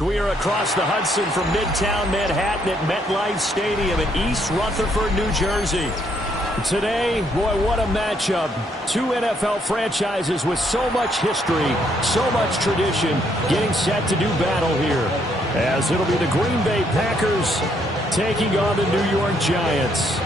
We are across the Hudson from Midtown Manhattan at MetLife Stadium in East Rutherford, New Jersey. Today, boy, what a matchup. Two NFL franchises with so much history, so much tradition, getting set to do battle here. As it'll be the Green Bay Packers taking on the New York Giants.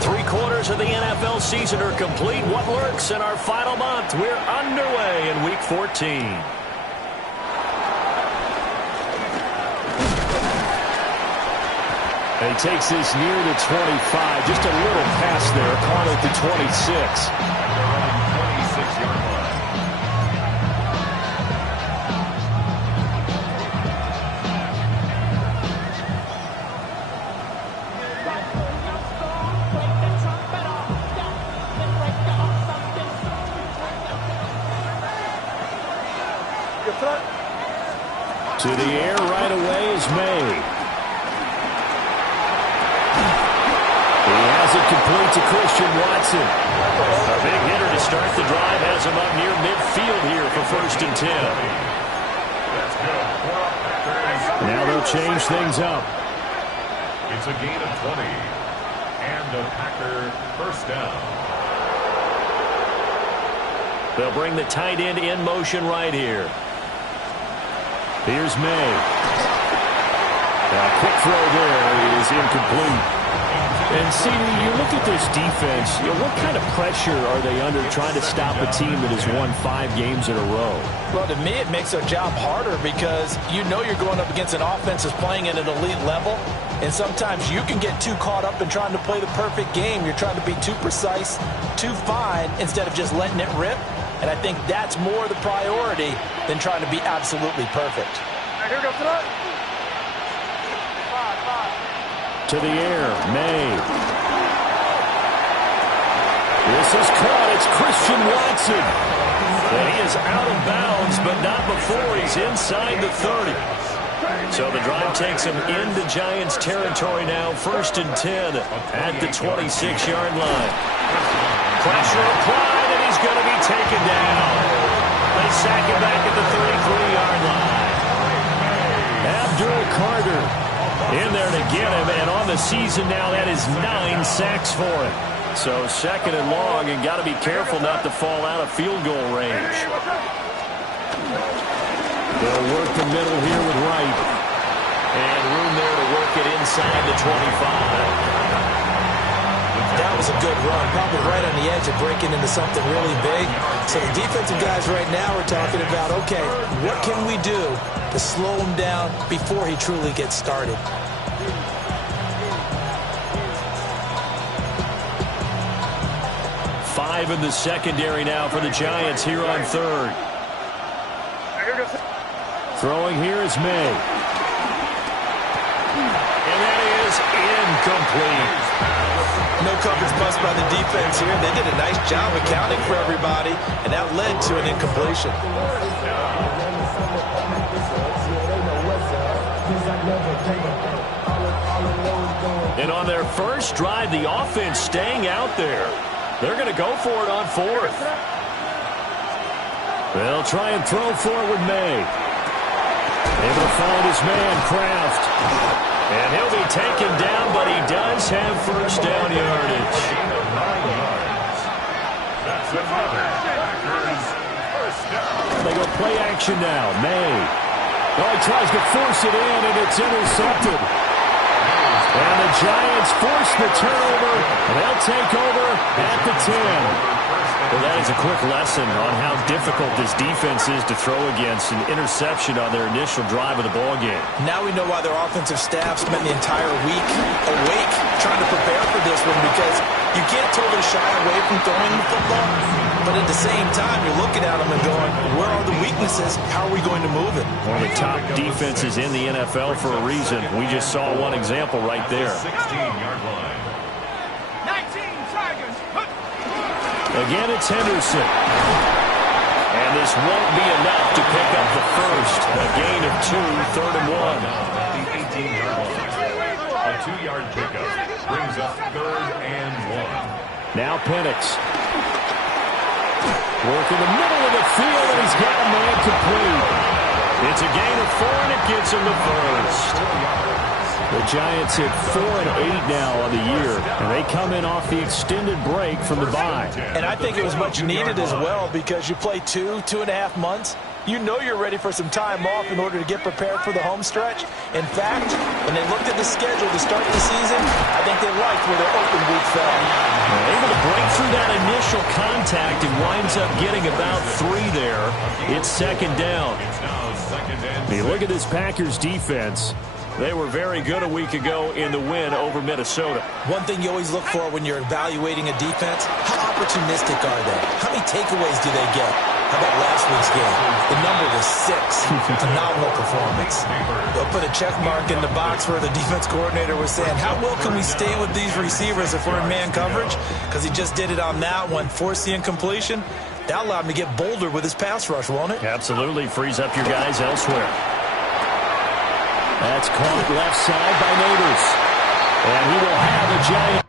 3/4 of the NFL season are complete. What lurks in our final month? We're underway in Week 14. And he takes this near the 25. Just a little pass there. Caught at the 26. 26-yard line. To the air right away is May. He has it complete to Christian Watson. A big hitter to start the drive has him up near midfield here for 1st and 10. Now they'll change things up. It's a gain of 20. And a Packer first down. They'll bring the tight end in motion right here. Here's May. A quick throw there is incomplete. And, CD, you look at this defense, what kind of pressure are they under trying to stop a team that has won 5 games in a row? Well, to me, it makes their job harder because you know you're going up against an offense that's playing at an elite level. And sometimes you can get too caught up in trying to play the perfect game. You're trying to be too precise, too fine, instead of just letting it rip. And I think that's more the priority than trying to be absolutely perfect. Here we go, throw. To the air, May. This is caught. It's Christian Watson. And he is out of bounds, but not before he's inside the 30. So the drive takes him into Giants territory now. 1st and 10 at the 26-yard line. Pressure applied, and he's going to be taken down. They sack him back at the 33-yard line. Abdul Carter in there to get him, and on the season now, that is 9 sacks for him. So 2nd and long, and got to be careful not to fall out of field goal range. They'll work the middle here with Wright. And room there to work it inside the 25. That was a good run, probably right on the edge of breaking into something really big. So the defensive guys right now are talking about, okay, what can we do to slow him down before he truly gets started? Five in the secondary now for the Giants here on 3rd. Throwing here is May. And that is incomplete. No coverage bust by the defense here. They did a nice job accounting for everybody, and that led to an incompletion. And on their first drive, the offense staying out there. They're going to go for it on 4th. They'll try and throw for it with May. Able to find his man, Kraft. And he'll be taken down, but he does have first down yardage. They go play action now. May. Oh, he tries to force it in, and it's intercepted. And the Giants force the turnover. They'll take over at the 10. Well, that is a quick lesson on how difficult this defense is to throw against. An interception on their initial drive of the ballgame. Now we know why their offensive staff spent the entire week awake trying to prepare for this one, because you can't totally shy away from throwing the football, but at the same time, you're looking at them and going, where are the weaknesses? How are we going to move it? One of the top defenses in the NFL for a reason. We just saw one example right there. 16-yard line. 19 Tigers. Again, it's Henderson. And this won't be enough to pick up the 3rd and 1. The 18-yard line. A 2-yard pickup brings up 3rd and 1. Now Penix. Work in the middle of the field, and he's got a man complete. It's a gain of 4, and it gets him the first. The Giants hit 4-8 now on the year, and they come in off the extended break from the bye. And I think it was much needed as well, because you play 2.5 months. You know you're ready for some time off in order to get prepared for the home stretch. In fact, when they looked at the schedule to start the season, I think they liked where their open week fell. Able to break through that initial contact and winds up getting about 3 there. It's 2nd down. Hey, look at this Packers defense. They were very good a week ago in the win over Minnesota. One thing you always look for when you're evaluating a defense, how opportunistic are they? How many takeaways do they get? How about last week's game? The number was 6. Phenomenal performance. They'll put a check mark in the box where the defense coordinator was saying, how well can we stay with these receivers if we're in man coverage? Because he just did it on that one, forced the incompletion. That allowed him to get bolder with his pass rush, won't it? Absolutely. Frees up your guys elsewhere. That's caught left side by Neighbors. And he will have a Giant.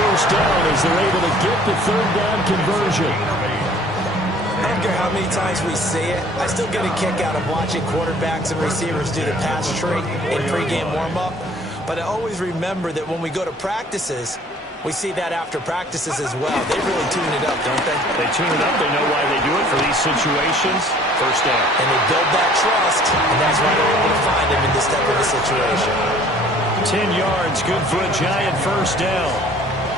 First down as they're able to get the 3rd down conversion. I don't care how many times we say it, I still get a kick out of watching quarterbacks and receivers do the pass tree in pregame warm-up. But I always remember that when we go to practices, we see that after practices as well. They really tune it up, don't they? They tune it up. They know why they do it for these situations. First down. And they build that trust, and that's why they're able to find him in this type of a situation. 10 yards, good for a Giant first down.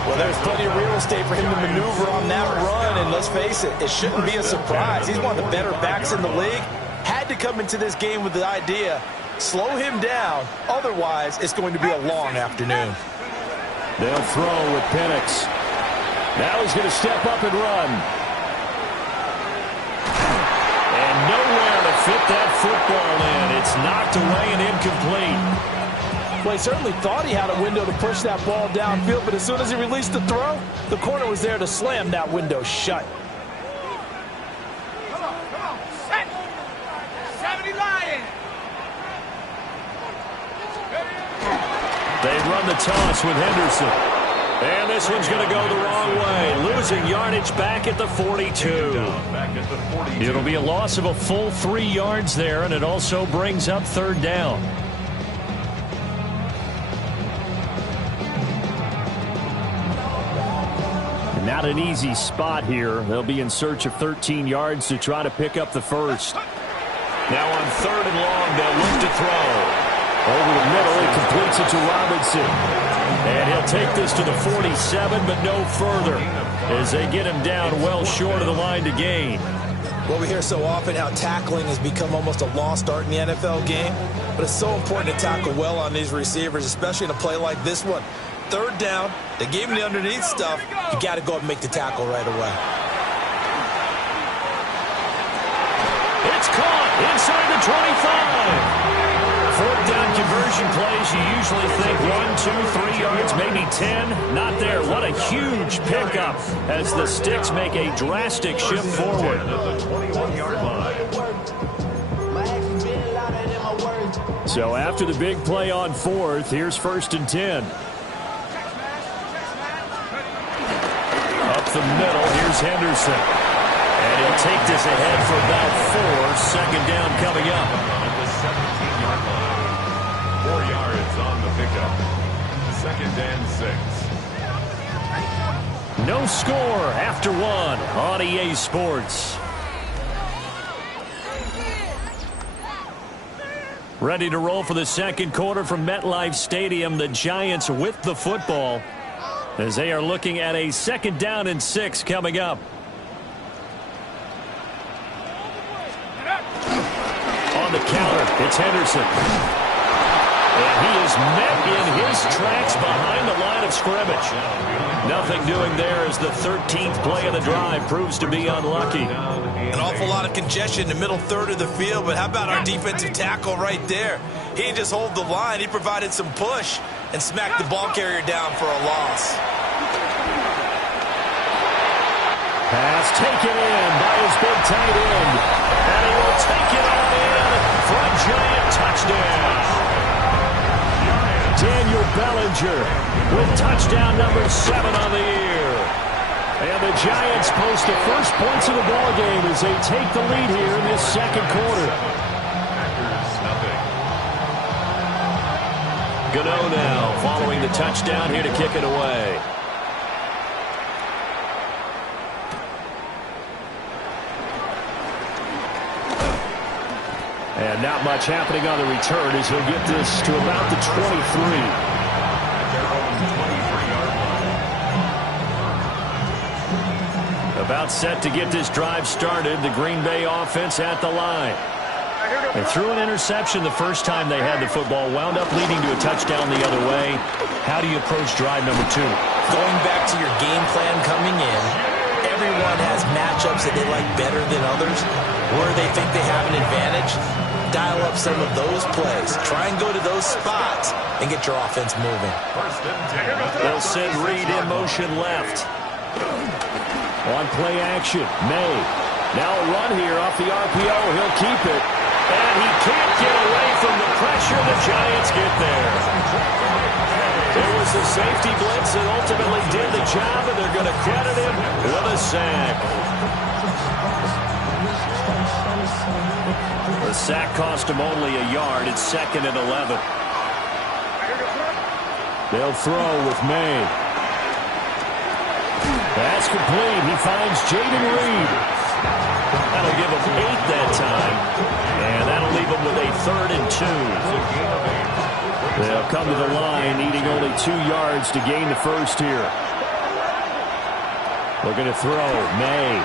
Well, there's plenty of real estate for him to maneuver on that run, and let's face it, it shouldn't be a surprise. He's one of the better backs in the league. Had to come into this game with the idea, slow him down, otherwise it's going to be a long afternoon. They'll throw with Penix. Now he's going to step up and run. And nowhere to fit that football in. It's knocked away and incomplete. Well, he certainly thought he had a window to push that ball downfield, but as soon as he released the throw, the corner was there to slam that window shut. Come on. Set. 70 Lions. They run the toss with Henderson. And this one's going to go the wrong way. Losing yardage back at the 42. It'll be a loss of a full 3 yards there, and it also brings up 3rd down. Not an easy spot here. They'll be in search of 13 yards to try to pick up the first. Now on 3rd and long, they'll look to throw. Over the middle, he completes it to Robinson. And he'll take this to the 47, but no further, as they get him down well short of the line to gain. Well, we hear so often how tackling has become almost a lost art in the NFL game, but it's so important to tackle well on these receivers, especially in a play like this one. 3rd down, they gave him the underneath stuff. You got to go and make the tackle right away. It's caught inside the 25. 4th down conversion plays, you usually think 1, 2, 3 yards, maybe 10. Not there. What a huge pickup as the Sticks make a drastic shift forward. So after the big play on 4th, here's 1st and 10. Up the middle, here's Henderson. And he'll take this ahead for about 4. 2nd down coming up. On the 17-yard line. 4 yards on the pickup. 2nd and 6. No score after 1 on EA Sports. Ready to roll for the second quarter from MetLife Stadium. The Giants with the football as they are looking at a 2nd down and 6 coming up. On the counter, it's Henderson. And he is met in his tracks behind the line of scrimmage. Nothing doing there as the 13th play of the drive proves to be unlucky. An awful lot of congestion in the middle third of the field, but how about our defensive tackle right there? He didn't just hold the line, he provided some push and smacked the ball carrier down for a loss. Pass taken in by his big tight end. And he will take it on in for a Giant touchdown. Daniel Bellinger with touchdown number 7 on the year. And the Giants post the first points of the ball game as they take the lead here in this second quarter. Gano now following the touchdown here to kick it away. And not much happening on the return as he'll get this to about the 23. About set to get this drive started. The Green Bay offense at the line. They threw an interception the first time they had the football, wound up leading to a touchdown the other way. How do you approach drive number 2? Going back to your game plan coming in, everyone has matchups that they like better than others. Where they think they have an advantage, dial up some of those plays. Try and go to those spots and get your offense moving. They'll send Reed in motion left. On play action, May. Now a run here off the RPO. He'll keep it. And he can't get away from the pressure. The Giants get there. There was the safety blitz that ultimately did the job, and they're going to credit him with a sack. The sack cost him only a yard. It's 2nd and 11. They'll throw with May. That's complete. He finds Jaden Reed. That'll give him 8 that time. And that'll leave him with a 3rd and 2. They'll come to the line, needing only 2 yards to gain the first here. Looking to throw. May.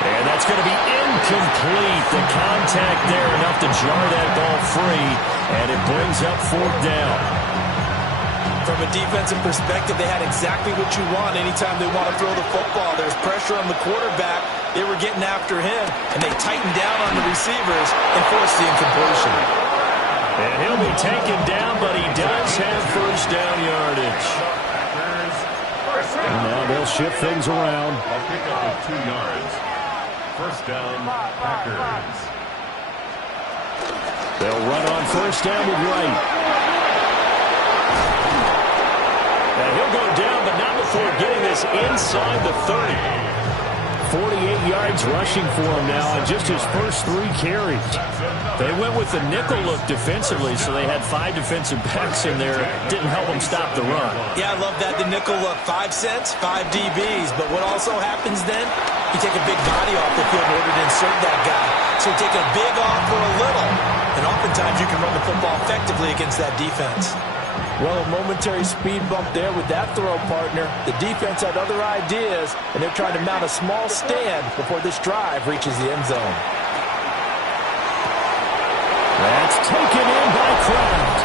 And that's going to be incomplete. The contact there enough to jar that ball free. And it brings up 4th down. From a defensive perspective, they had exactly what you want anytime they want to throw the football. There's pressure on the quarterback. They were getting after him, and they tightened down on the receivers and forced the incompletion. And he'll be taken down, but he does have 1st down yardage. And now they'll shift things around. I'll pick up with 2 yards. 1st down, Packers. They'll run on 1st down with Wright. And he'll go down, but not before getting this inside the 30. 48 yards rushing for him now on just his first 3 carries. They went with the nickel look defensively, so they had 5 defensive backs in there. Didn't help them stop the run. Yeah, I love that, the nickel look. 5 cents, 5 DBs. But what also happens then, you take a big body off the field in order to insert that guy. So you take a big off for a little. And oftentimes you can run the football effectively against that defense. Well, a momentary speed bump there with that throw, partner. The defense had other ideas, and they're trying to mount a small stand before this drive reaches the end zone. That's taken in by Kraft.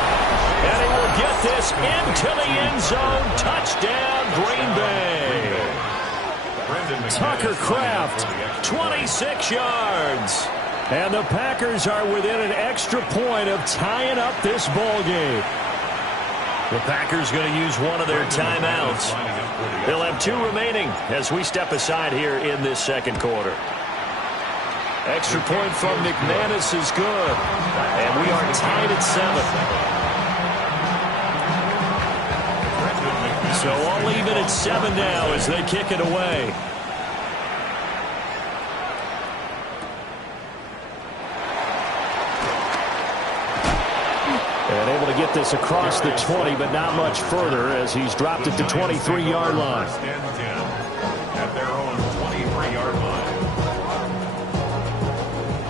And he will get this into the end zone. Touchdown, Green Bay. Tucker Kraft, 26 yards. And the Packers are within an extra point of tying up this ball game. The Packers going to use one of their timeouts. They'll have 2 remaining as we step aside here in this second quarter. Extra point from McManus is good. And we are tied at 7. So all even at 7 now as they kick it away. And able to get this across the 20, but not much further as he's dropped it to 23-yard line. At their own 23-yard line.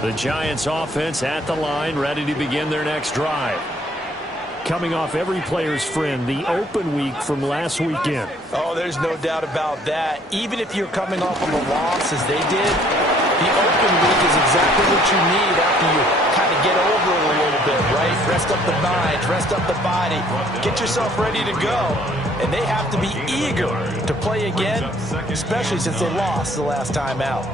The Giants offense at the line, ready to begin their next drive. Coming off every player's friend, the open week from last weekend. Oh, there's no doubt about that. Even if you're coming off of a loss as they did, the open week is exactly what you need after you kind of get over it a little bit, right? Rest up the mind, rest up the body, get yourself ready to go. And they have to be eager to play again, especially since they lost the last time out.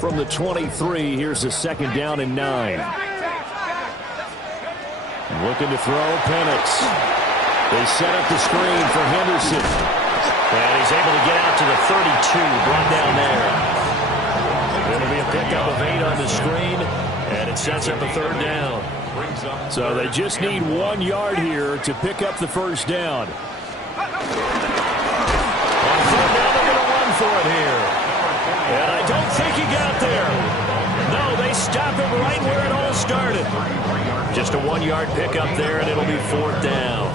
From the 23, here's a second down and 9. Looking to throw, Penix. They set up the screen for Henderson. And he's able to get out to the 32, brought down there. It'll be a pickup of 8 on the screen, and it sets up a third down. So they just need 1 yard here to pick up the first down. On third down, they're going to run for it here. And I don't think he got there. No, they stop him right where it all started. Just a 1 yard pickup there, and it'll be fourth down.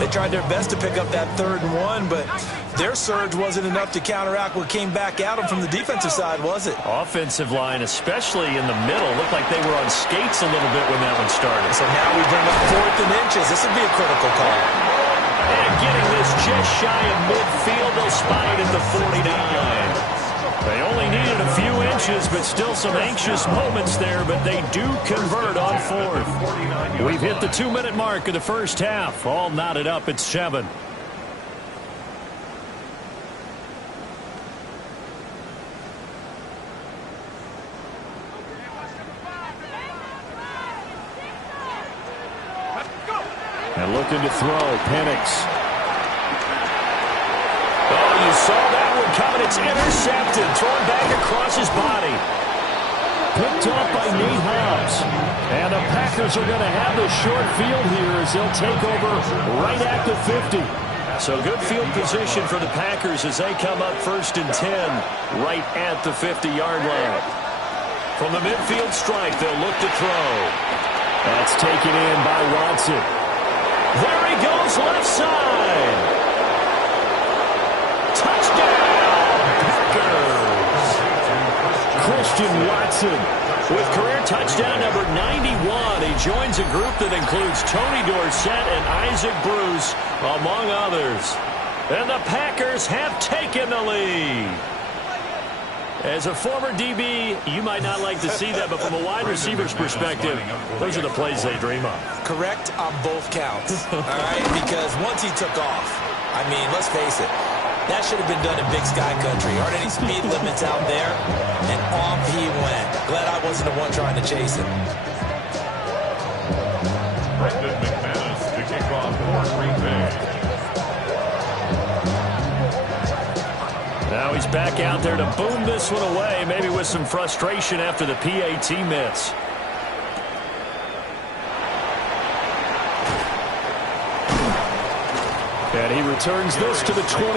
They tried their best to pick up that 3rd and 1, but their surge wasn't enough to counteract what came back at them from the defensive side, was it? Offensive line, especially in the middle, looked like they were on skates a little bit when that one started. So now we bring up 4th and inches. This would be a critical call. And getting this just shy of midfield, they'll spy it at the 49. They only needed a few inches, but still some anxious moments there, but they do convert on 4th. We've hit the 2-minute mark of the first half. All knotted up at 7. And looking to throw, Penix. Oh, you saw that one coming. It's intercepted. Thrown back across his body. Picked off by Nate Hobbs. And the Packers are going to have the short field here as they'll take over right at the 50. So good field position for the Packers as they come up 1st and 10 right at the 50-yard line. From the midfield strike, they'll look to throw. That's taken in by Watson. There he goes, left side. Touchdown, Packers! Christian Watson with career touchdown number 91. He joins a group that includes Tony Dorsett and Isaac Bruce, among others. And the Packers have taken the lead. As a former DB, you might not like to see that, but from a wide receiver's perspective, those are the plays they dream of. Correct on both counts, all right? Because once he took off, I mean, let's face it, that should have been done in Big Sky Country. Aren't any speed limits out there? And off he went. Glad I wasn't the one trying to chase him. Brendan McManus to kick off for Green Bay. Now he's back out there to boom this one away, maybe with some frustration after the PAT miss. And he returns this to the 22. The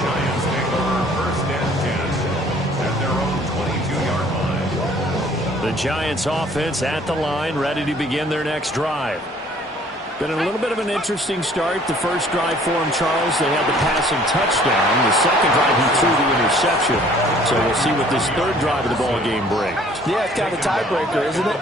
Giants take over 1st and 10 at their own 22-yard line. The Giants offense at the line, ready to begin their next drive. Been a little bit of an interesting start. The first drive for him, Charles, they had the passing touchdown. The second drive, he threw the interception. So we'll see what this third drive of the ball game brings. Yeah, it's kind of a tiebreaker, isn't it?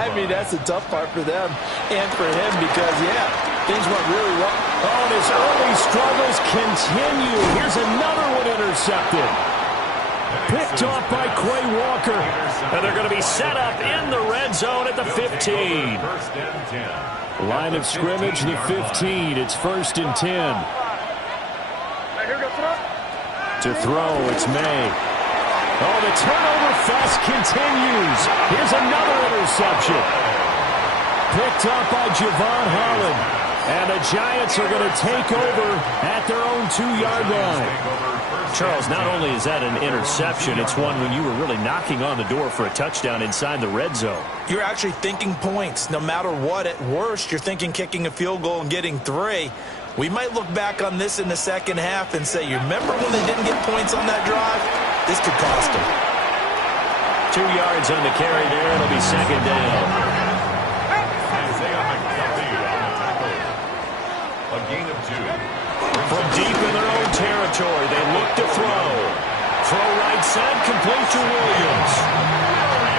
I mean, that's the tough part for them and for him because, yeah, things went really well. Oh, and his early struggles continue. Here's another one intercepted. Picked off by Quay Walker. And they're going to be set up in the red zone at the 15. 1st and 10. Line of scrimmage, the 15. It's 1st and 10. To throw, it's May. Oh, the turnover fest continues. Here's another interception. Picked up by Javon Holland. And the Giants are going to take over at their own 2-yard line. Charles, not only is that an interception, it's one when you were really knocking on the door for a touchdown inside the red zone. You're actually thinking points. No matter what, at worst, you're thinking kicking a field goal and getting 3. We might look back on this in the second half and say, you remember when they didn't get points on that drive? This could cost them. 2 yards on the carry there. It'll be second down. gain of 2. From deep in their own territory, they look to throw. Throw right side, complete to Williams.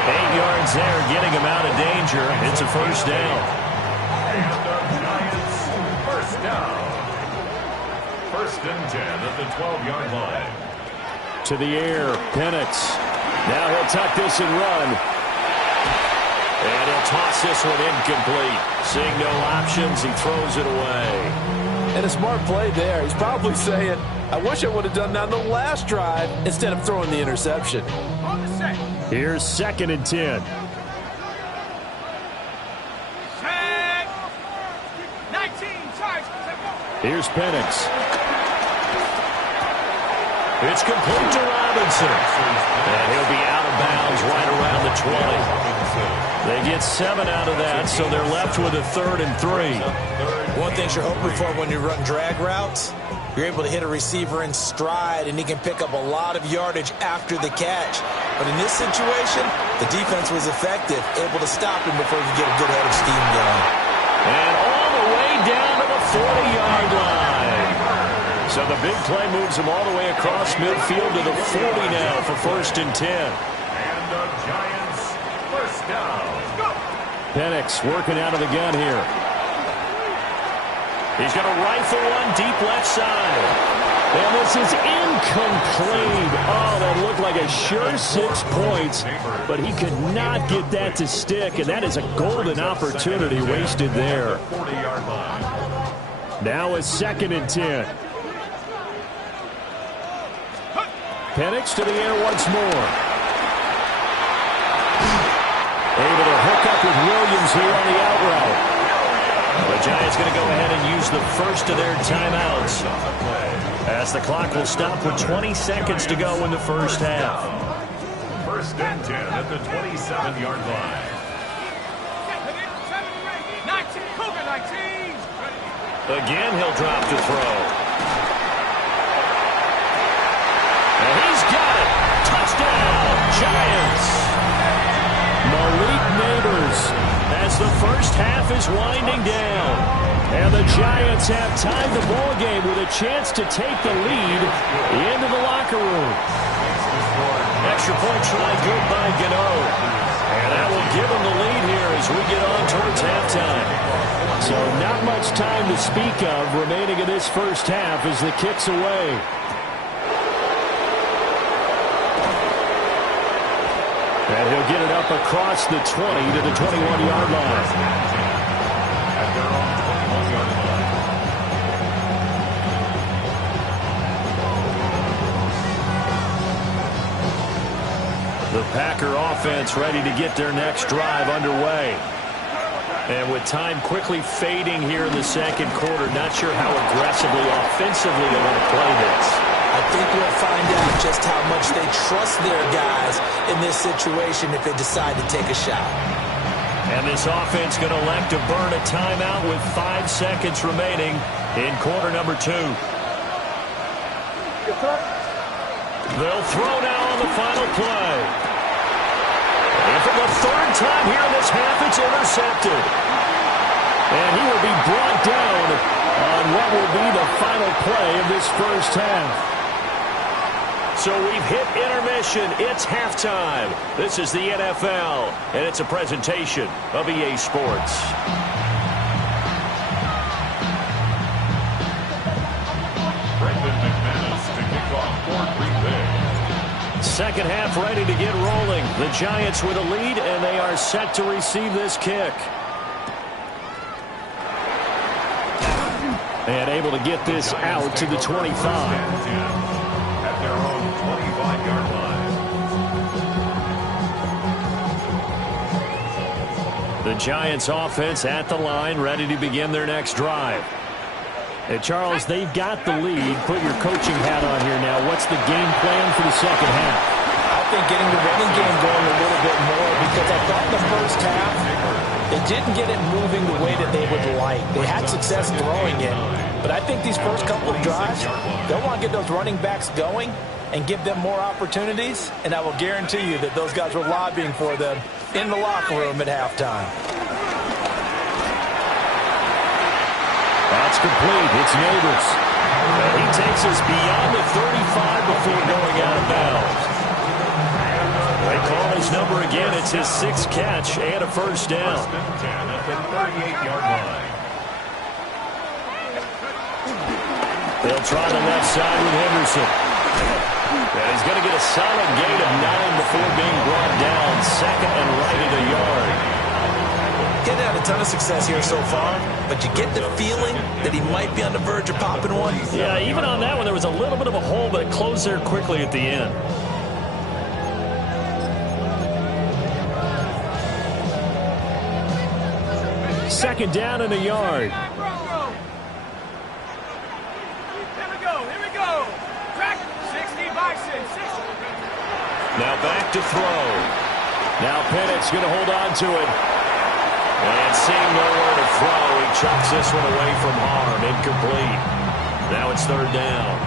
8 yards there, getting him out of danger. It's a first down. And the Giants first down. First and 10 at the 12-yard line. To the air, Penix. Now he'll tuck this and run. And he'll toss this one incomplete. Seeing no options, he throws it away. And a smart play there. He's probably saying, I wish I would have done that on the last drive instead of throwing the interception. Here's 2nd and 10. Set. 19, charge. Here's Penix. It's complete to Robinson. And he'll be out of bounds right around the 20. They get 7 out of that, so they're left with a 3rd and 3. One thing you're hoping for when you run drag routes, you're able to hit a receiver in stride, and he can pick up a lot of yardage after the catch. But in this situation, the defense was effective, able to stop him before he could get a good head of steam going. And all the way down to the 40-yard line. So the big play moves him all the way across midfield to the 40 now for 1st and 10. And the Giants first down. Penix working out of the gun here. He's going to rifle one deep left side. And this is incomplete. Oh, that looked like a sure 6 points, but he could not get that to stick, and that is a golden opportunity wasted there. 40-yard line. Now it's 2nd and 10. Penix to the air once more. Able to hook up with Williams here on the out route. The Giants going to go ahead and use the first of their timeouts, as the clock will stop with 20 seconds to go in the first half. 1st and 10 at the 27-yard line. 19. Again, he'll drop to throw. And he's got it. Touchdown, Giants. Malik Neighbors, as the first half is winding down. And the Giants have tied the ball game with a chance to take the lead into the locker room. Extra point try good by Gano. And that will give them the lead here as we get on towards halftime. So not much time to speak of remaining in this first half as the kick's away. And he'll get it up across the 20 to the 21-yard line. At their own 21-yard line. The Packer offense ready to get their next drive underway. And with time quickly fading here in the second quarter, not sure how aggressively, offensively they want to play this. I think we'll find out just how much they trust their guys in this situation if they decide to take a shot. And this offense going to elect to burn a timeout with 5 seconds remaining in quarter number 2. They'll throw now on the final play. And for the 3rd time here in this half, it's intercepted. And he will be brought down on what will be the final play of this first half. So we've hit intermission. It's halftime. This is the NFL, and it's a presentation of EA Sports. Brendan McManus to kick off for Green Bay. Second half ready to get rolling. The Giants with a lead, and they are set to receive this kick. And able to get this out to the 25. At their own 25-yard line. The Giants offense at the line, ready to begin their next drive. And Charles, they've got the lead. Put your coaching hat on here now. What's the game plan for the second half? I think getting the running game going a little bit more, because I thought in the first half they didn't get it moving the way that they would like. They had success throwing it, but I think these first couple of drives, they'll want to get those running backs going and give them more opportunities, and I will guarantee you that those guys were lobbying for them in the locker room at halftime. That's complete. It's Neighbors. And he takes us beyond the 35 before going out of bounds. They call his number again. It's his 6th catch and a first down. First and 10 at the 38-yard line. They'll try the left side with Henderson. And he's going to get a solid gain of 9 before being brought down. Second and right at a yard. Getting had a ton of success here so far, but you get the feeling that he might be on the verge of popping one. Yeah, even on that one, there was a little bit of a hole, but it closed there quickly at the end. Second down and a yard. Here we go. Track 60 Bison. 60. Now back to throw. Now Pennett's going to hold on to it. And seeing nowhere to throw, he chucks this one away from harm. Incomplete. Now it's third down.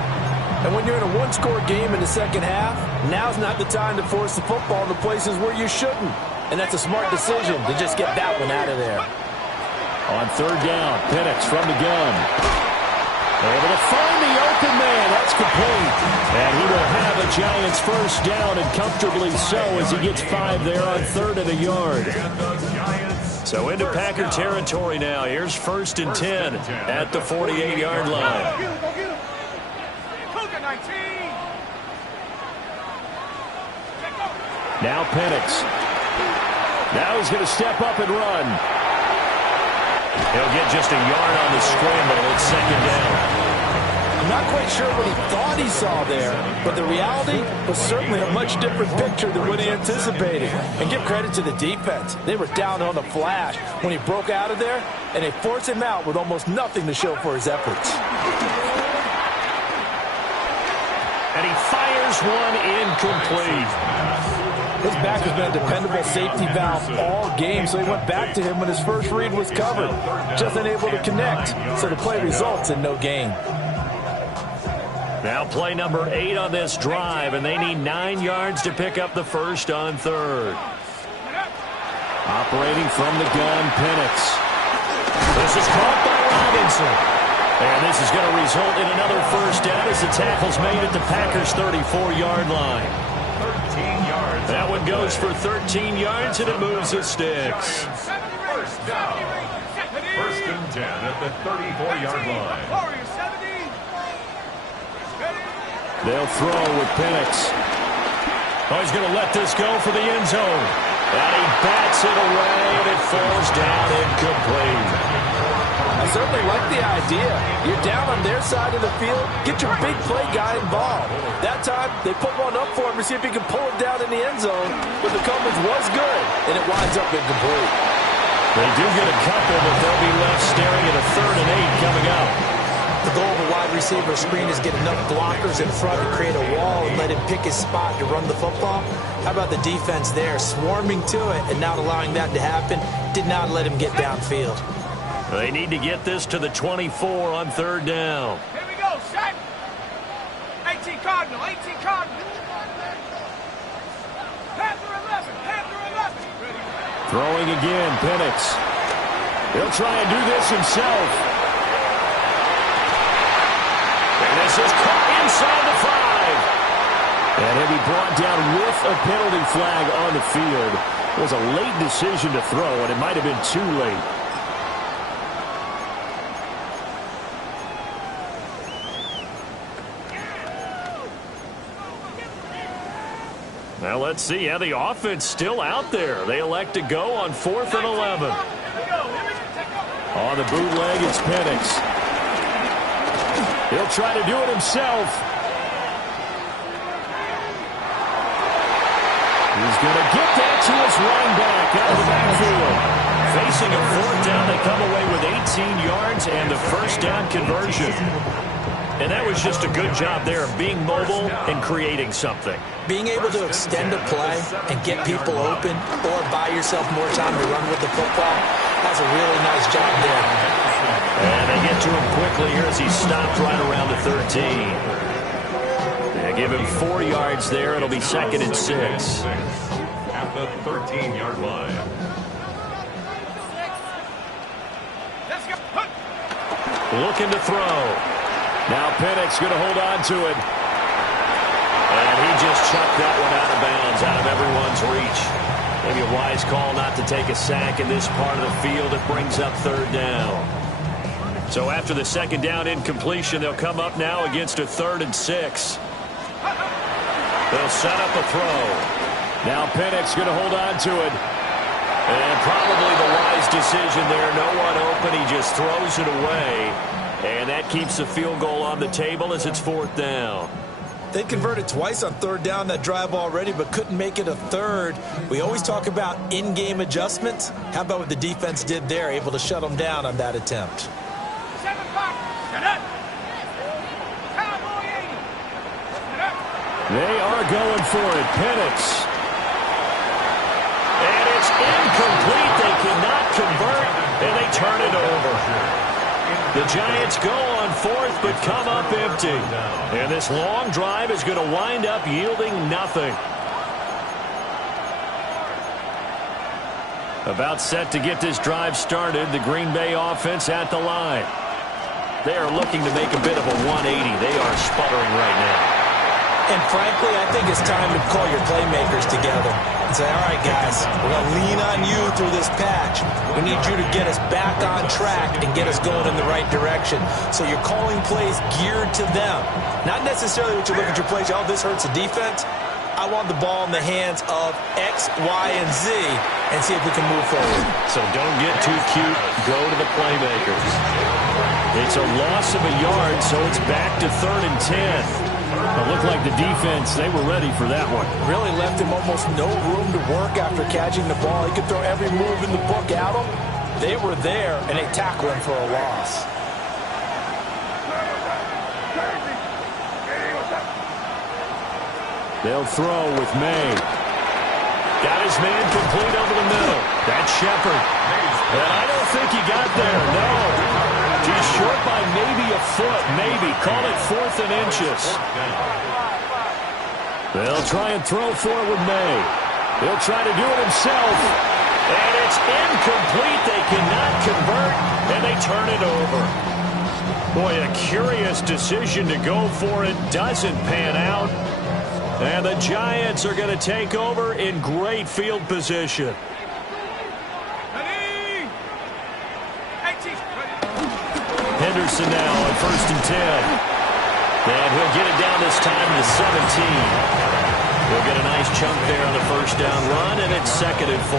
And when you're in a one-score game in the second half, now's not the time to force the football in the places where you shouldn't. And that's a smart decision to just get that one out of there. On third down, Penix from the gun. Able to find the open man. That's complete. And he will have a Giants first down, and comfortably so, as he gets 5 there on third and a yard. So into Packer territory now. Here's first and 10 at the 48-yard line. Now Penix. Now he's going to step up and run. He'll get just a yard on the scramble. It's second down. I'm not quite sure what he thought he saw there, but the reality was certainly a much different picture than what he anticipated. And give credit to the defense. They were down on the flash when he broke out of there, and they forced him out with almost nothing to show for his efforts. And he fires one incomplete. His back has been a dependable safety valve all game, so he went back to him when his first read was covered. Just unable to connect, so the play results in no gain. Now play number 8 on this drive, and they need 9 yards to pick up the first on third. Operating from the gun, Penix. This is caught by Robinson. And this is going to result in another first down as the tackle's made at the Packers' 34-yard line. 13 yards. That one goes for 13 yards, and it moves the sticks. First down. First and 10 at the 34-yard line. They'll throw with Penix. Oh, he's going to let this go for the end zone. And he bats it away, and it falls down incomplete. I certainly like the idea. You're down on their side of the field. Get your big play guy involved. That time, they put one up for him to see if he can pull it down in the end zone. But the coverage was good, and it winds up incomplete. They do get a couple, but they'll be left staring at a 3rd and 8 coming up. The goal of a wide receiver screen is get enough blockers in front to create a wall and let him pick his spot to run the football. How about the defense there, swarming to it and not allowing that to happen? Did not let him get downfield. They need to get this to the 24 on third down. Here we go, set. 18 Cardinal, 18 Cardinal. Panther 11, Panther 11. Ready. Throwing again, Penix. He'll try and do this himself. And this is caught inside the 5. And he'll be brought down with a penalty flag on the field. It was a late decision to throw, and it might have been too late. Now let's see. Yeah, the offense still out there. They elect to go on 4th and 11. On the bootleg, it's Penix. He'll try to do it himself. He's going to get that to his running back out of the backfield. Facing a 4th down, they come away with 18 yards and the first down conversion. And that was just a good job there of being mobile and creating something. Being able to extend a play and get people open or buy yourself more time to run with the football, that's a really nice job there. And they get to him quickly here as he stopped right around the 13. They give him 4 yards there. It'll be 2nd and 6. At the 13-yard line. Let's go. looking to throw. Now Penix going to hold on to it. And he just chucked that one out of bounds, out of everyone's reach. Maybe a wise call not to take a sack in this part of the field. It brings up third down. So after the second down incompletion, they'll come up now against a 3rd and 6. They'll set up a throw. Now Penix going to hold on to it. And probably the wise decision there. No one open. He just throws it away. And that keeps the field goal on the table as it's 4th down. They converted twice on 3rd down that drive already, but couldn't make it a 3rd. We always talk about in-game adjustments. How about what the defense did there, able to shut them down on that attempt? They are going for it. Penix. And it's incomplete. They cannot convert, and they turn it over. The Giants go on 4th, but come up empty. And this long drive is going to wind up yielding nothing. About set to get this drive started. The Green Bay offense at the line. They are looking to make a bit of a 180. They are sputtering right now. And frankly, I think it's time to call your playmakers together and say, all right, guys, we're going to lean on you through this patch. We need you to get us back on track and get us going in the right direction. So you're calling plays geared to them. Not necessarily what you look at your plays, oh, this hurts the defense. I want the ball in the hands of X, Y, and Z and see if we can move forward. So don't get too cute. Go to the playmakers. It's a loss of a yard, so it's back to 3rd and 10. It looked like the defense, they were ready for that one. Really left him almost no room to work after catching the ball. He could throw every move in the book at him. They were there, and they tackled him for a loss. They'll throw with May. Got his man complete over the middle. That's Shepard. And I don't think he got there, no. He's short by maybe a foot, maybe. Call it 4th and inches. They'll try and throw for it with May. He'll try to do it himself. And it's incomplete. They cannot convert, and they turn it over. Boy, a curious decision to go for it. Doesn't pan out. And the Giants are going to take over in great field position. Henderson now on 1st and 10. And he'll get it down this time to 17. He'll get a nice chunk there on the 1st down run, and it's 2nd and 4.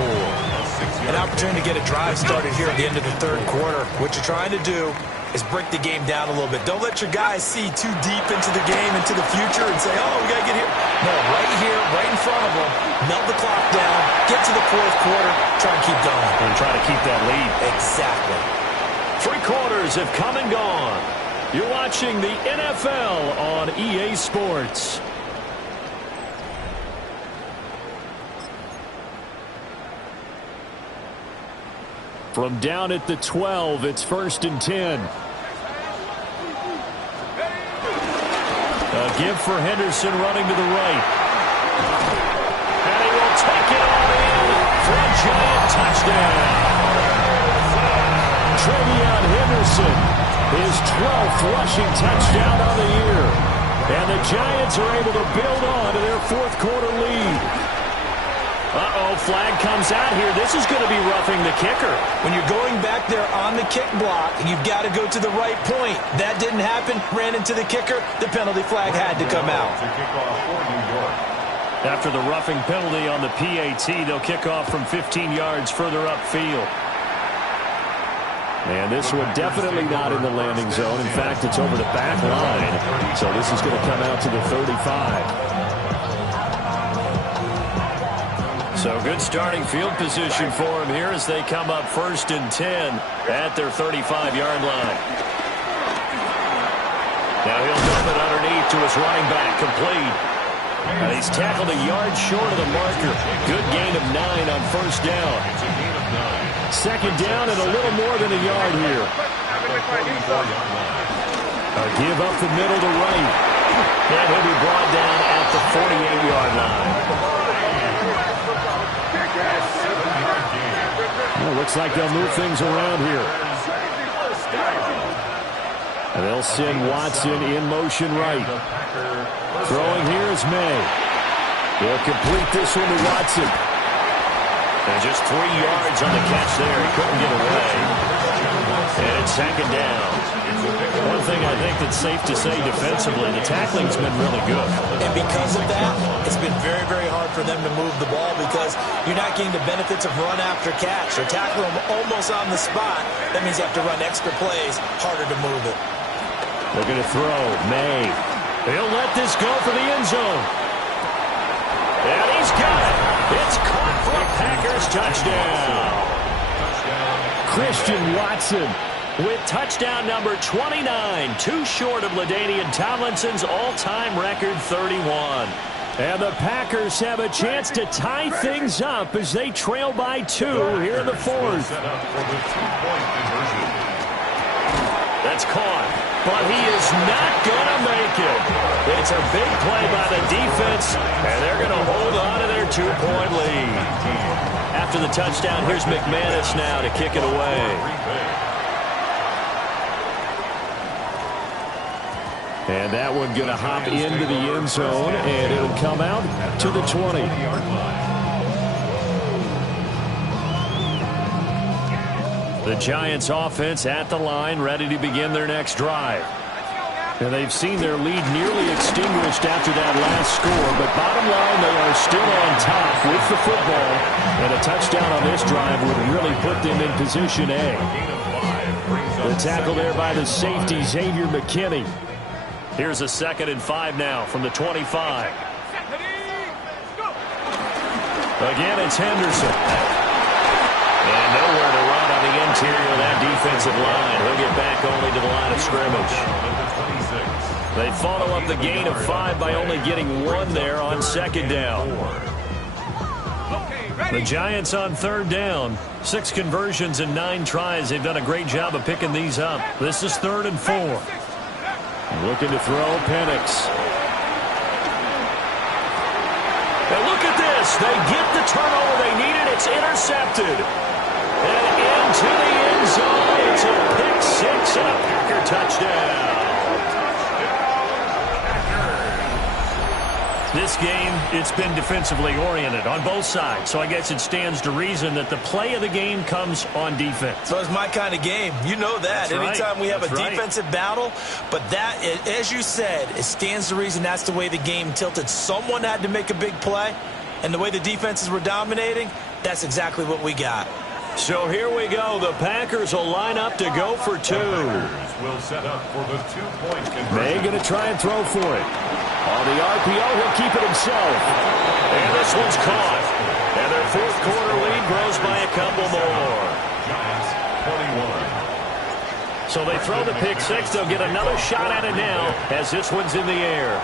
An opportunity to get a drive started here at the end of the 3rd quarter. What you're trying to do is break the game down a little bit. Don't let your guys see too deep into the game, into the future, and say, oh, we got to get here. No, right here, right in front of them, melt the clock down, get to the 4th quarter, try and keep going. And try to keep that lead. Exactly. 3 quarters have come and gone. You're watching the NFL on EA Sports. From down at the 12, it's 1st and 10. A give for Henderson running to the right. And he will take it all in for a Giant touchdown. Trevion Henderson, his 12th rushing touchdown on the year. And the Giants are able to build on to their 4th quarter lead. Uh-oh, flag comes out here. This is going to be roughing the kicker. When you're going back there on the kick block, you've got to go to the right point. That didn't happen. Ran into the kicker. The penalty flag had to come out. After the roughing penalty on the PAT, they'll kick off from 15 yards further upfield. And this one definitely not in the landing zone. In fact, it's over the back line. So this is going to come out to the 35. So good starting field position for him here as they come up 1st and 10 at their 35-yard line. Now he'll dump it underneath to his running back, complete. And he's tackled a yard short of the marker. Good gain of 9 on 1st down. 2nd down and a little more than a yard here. A give up the middle to right. And he'll be brought down at the 48-yard line. Well, looks like they'll move things around here. And they'll send Watson in motion right. Throwing here is May. He'll complete this one to Watson. And just 3 yards on the catch there. He couldn't get away. And it's second down. One thing I think that's safe to say defensively, the tackling's been really good. And because of that, it's been very, very hard for them to move the ball because you're not getting the benefits of run after catch. They're tackling them almost on the spot. That means you have to run extra plays, harder to move it. Looking to throw, May. He'll let this go for the end zone. And he's got it. It's caught for a Packers touchdown. Christian Watson with touchdown number 29, too short of LaDainian Tomlinson's all-time record 31. And the Packers have a chance to tie things up as they trail by 2 here in the fourth. That's caught, but he is not going to make it. It's a big play by the defense, and they're going to hold on to their 2-point lead. After the touchdown, here's McManus now to kick it away. And that one going to hop into the end zone, and it'll come out to the 20. The Giants offense at the line, ready to begin their next drive. And they've seen their lead nearly extinguished after that last score, but bottom line, they are still on top with the football, and a touchdown on this drive would really put them in position A. The tackle there by the safety, Xavier McKinney. Here's a 2nd and 5 now from the 25. Again, it's Henderson. And nowhere to run on the interior of that defensive line. He'll get back only to the line of scrimmage. They follow up the gain of 5 by only getting 1 there on 2nd down. The Giants on 3rd down. 6 conversions and 9 tries. They've done a great job of picking these up. This is 3rd and 4. Looking to throw, Penix. And look at this. They get the turnover they needed. It's intercepted. And into the end zone. It's a pick 6 and a Packer touchdown. This game, it's been defensively oriented on both sides. So I guess it stands to reason that the play of the game comes on defense. So it's my kind of game. You know that. That's Anytime right. we have That's a right. defensive battle. But that, as you said, it stands to reason that's the way the game tilted. Someone had to make a big play. And the way the defenses were dominating, that's exactly what we got. So here we go. The Packers will line up to go for 2. Will set up for the 2-point conversion. May going to try and throw for it. On the RPO, he'll keep it himself. And this one's caught. And their 4th quarter lead grows by a couple more. Giants 21. So they throw the pick 6. They'll get another shot at it now as this one's in the air.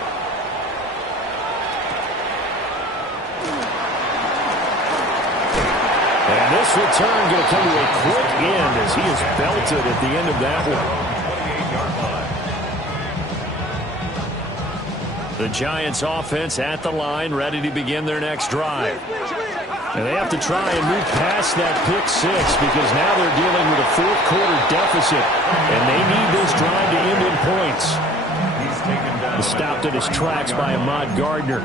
And this return going to come to a quick end as he is belted at the end of that one. The Giants offense at the line, ready to begin their next drive. And they have to try and move past that pick 6 because now they're dealing with a 4th quarter deficit. And they need this drive to end in points. He's stopped at his tracks by Ahmad Gardner.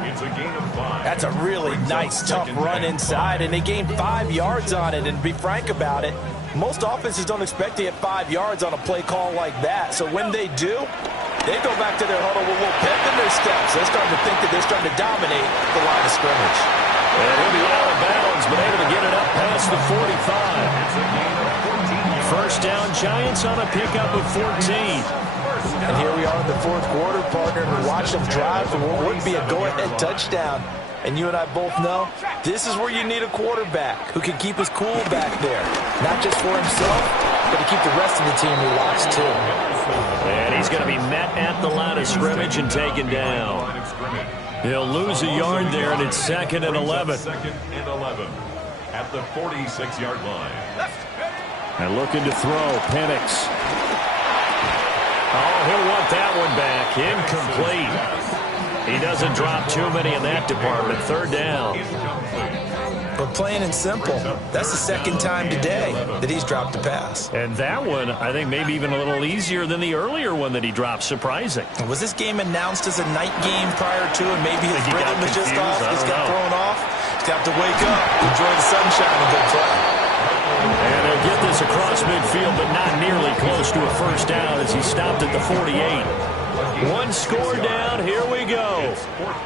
That's a really nice, tough run inside, and they gained 5 yards on it. And to be frank about it, most offenses don't expect to get 5 yards on a play call like that. So when they do, they go back to their huddle with a little pep in their steps. They're starting to think that they're starting to dominate the line of scrimmage. And he'll be out of bounds, but able to get it up past the 45. 1st down, Giants on a pickup of 14. And here we are in the 4th quarter, partner, and watch them drive for what would be a go-ahead touchdown. And you and I both know this is where you need a quarterback who can keep his cool back there. Not just for himself, but to keep the rest of the team relaxed too. And he's going to be met at the line of scrimmage and taken down. He'll lose a yard there, and it's 2nd and 11. 2nd and 11 at the 46-yard line. And looking to throw, Penix. Oh, he'll want that one back. Incomplete. He doesn't drop too many in that department. 3rd down. But plain and simple, that's the second time today that he's dropped a pass. And that one, I think, maybe even a little easier than the earlier one that he dropped. Surprising. Was this game announced as a night game prior to, and maybe his rhythm is just off? He's got thrown off. He's got to wake up, enjoy the sunshine, and go play. And he'll get this across midfield, but not nearly close to a first down as he stopped at the 48. One score down. Here we go.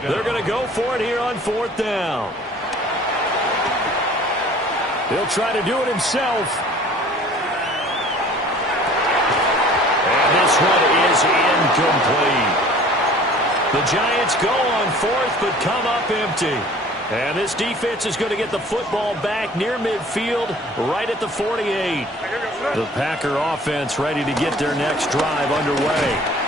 They're going to go for it here on fourth down. He'll try to do it himself. And this one is incomplete. The Giants go on fourth, but come up empty. And this defense is going to get the football back near midfield, right at the 48. The Packer offense ready to get their next drive underway.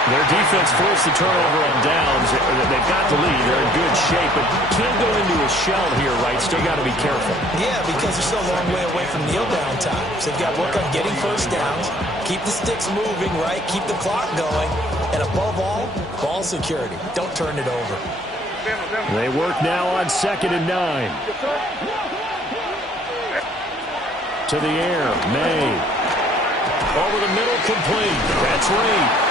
Their defense forced the turnover on downs. They've got the lead. They're in good shape, but can't go into a shell here, right? Still got to be careful. Yeah, because they're still a long way away from kneel down time. So they've got to work on getting first downs, keep the sticks moving, right? Keep the clock going. And above all, ball security. Don't turn it over. They work now on 2nd and 9. To the air, May. Over the middle, complete. That's Reed.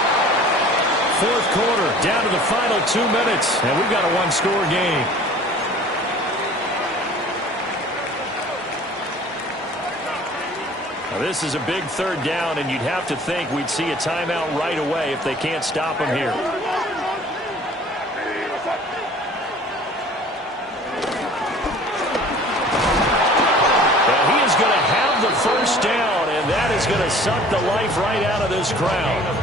Fourth quarter, down to the final 2 minutes, and we've got a one-score game. Now, this is a big third down, and you'd have to think we'd see a timeout right away if they can't stop him here. Well, he is going to have the first down, and that is going to suck the life right out of this crowd.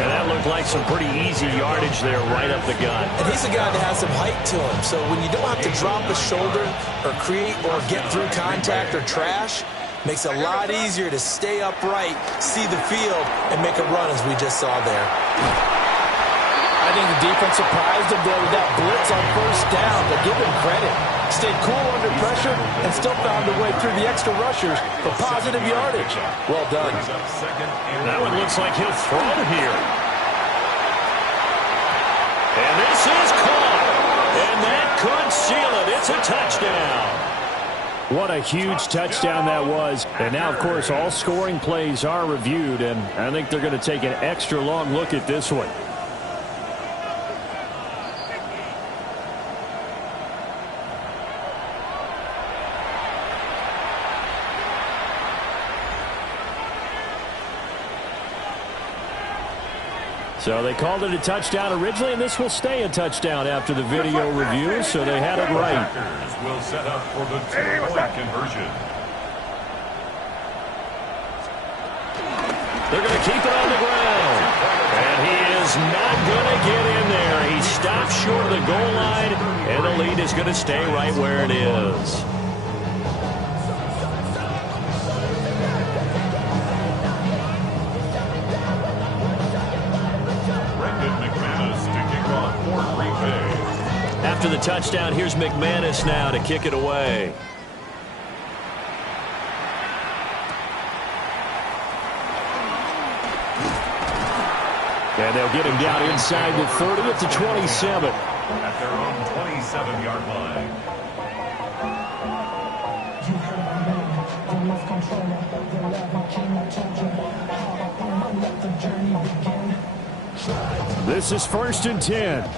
And that looked like some pretty easy yardage there right up the gut. And he's a guy that has some height to him. So when you don't have to drop a shoulder or create or get through contact or trash, makes it a lot easier to stay upright, see the field, and make a run as we just saw there. I think the defense surprised him there with that blitz on first down, but give him credit. Stayed cool under pressure and still found a way through the extra rushers for positive yardage. Well done. That one looks like he'll throw here. And this is caught. And that could seal it. It's a touchdown. What a huge touchdown that was. And now, of course, all scoring plays are reviewed, and I think they're going to take an extra long look at this one. So they called it a touchdown originally, and this will stay a touchdown after the video review, so they had it right. Packers will set up for the two-point conversion. They're going to keep it on the ground. And he is not going to get in there. He stopped short of the goal line, and the lead is going to stay right where it is. After the touchdown, here's McManus now to kick it away. And they'll get him down inside the 30 at the 27. At their own 27-yard line. This is 1st and 10.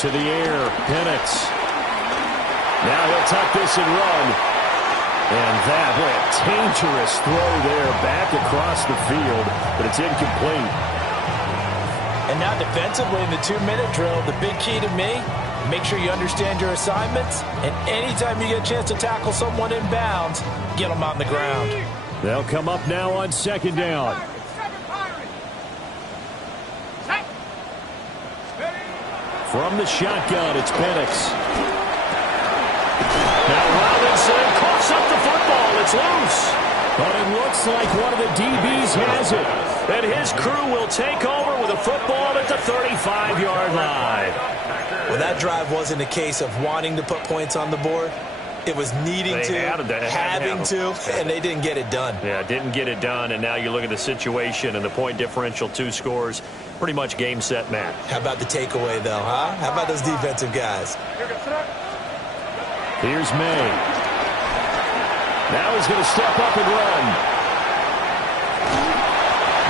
To the air, Penix. Now he'll tuck this and run. And that, what a dangerous throw there back across the field, but it's incomplete. And now defensively in the 2-minute drill, the big key to me, make sure you understand your assignments, and anytime you get a chance to tackle someone in bounds, get them on the ground. They'll come up now on 2nd down. From the shotgun, it's Penix. Now Robinson coughs up the football. It's loose. But it looks like one of the DBs has it. And his crew will take over with a football at the 35-yard line. Well, that drive wasn't a case of wanting to put points on the board. It was needing having to, and they didn't get it done. Yeah, didn't get it done, and now you look at the situation and the point differential, 2 scores, pretty much game, set, match. How about the takeaway, though, huh? How about those defensive guys? Here's May. Now he's going to step up and run.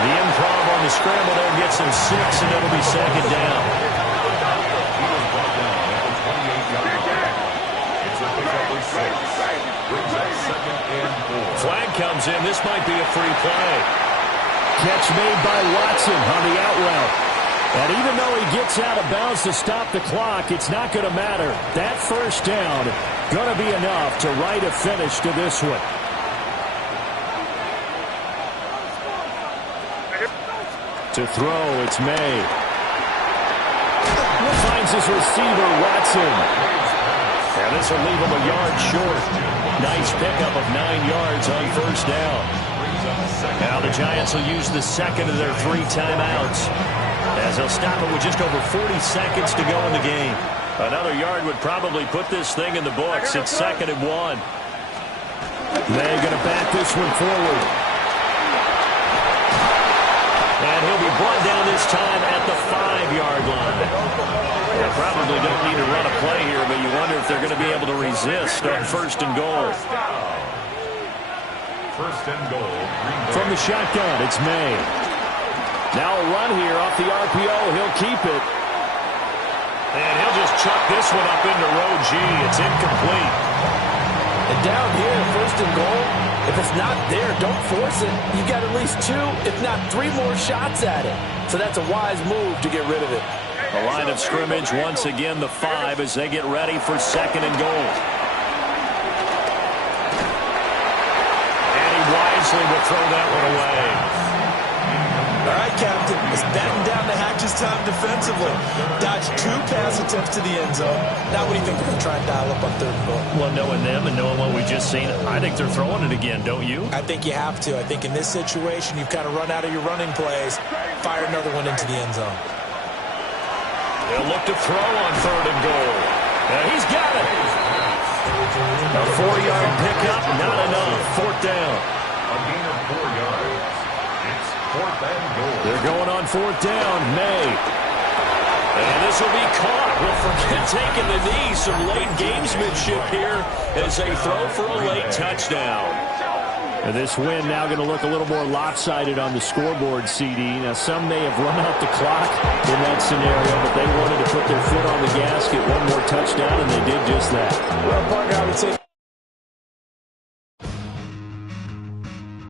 The improv on the scramble there gets him 6, and it'll be second down. Flag comes in. This might be a free play. Catch made by Watson on the out route. And even though he gets out of bounds to stop the clock, it's not going to matter. That first down going to be enough to write a finish to this one. To throw, it's May. Finds his receiver, Watson. And this will leave him a yard short. Nice pickup of 9 yards on first down. Now the Giants will use the second of their 3 timeouts, as they'll stop it with just over 40 seconds to go in the game. Another yard would probably put this thing in the books. It's 2nd and 1. May going to back this one forward. And he'll be brought down this time at the 5-yard line. They probably don't need to run a play here, but you wonder if they're going to be able to resist on 1st and goal. 1st and goal. From the shotgun, it's May. Now a run here off the RPO. He'll keep it. And he'll just chuck this one up into row G. It's incomplete. And down here, 1st and goal, if it's not there, don't force it. You've got at least 2, if not 3 more shots at it. So that's a wise move to get rid of it. The line of scrimmage, once again, the 5 as they get ready for 2nd and goal. And he wisely will throw that one away. All right, Captain, it's batten down the hatches time defensively. Dodged 2 pass attempts to the end zone. Now what do you think they're going to try and dial up on 3rd and goal? Well, knowing them and knowing what we just seen, I think they're throwing it again, don't you? I think you have to. I think in this situation, you've kind of run out of your running plays. Fire another one into the end zone. They'll look to throw on 3rd and goal. And he's got it. A 4-yard pickup, not enough. 4th down. A gain of 4 yards. It's 4th and goal. They're going on 4th down. May. And this will be caught. Well, forget taking the knee. Some late gamesmanship here as they throw for a late touchdown. And this win now going to look a little more lopsided on the scoreboard, CD. Now, some may have run out the clock in that scenario, but they wanted to put their foot on the gas, get one more touchdown, and they did just that. Well, partner, I would say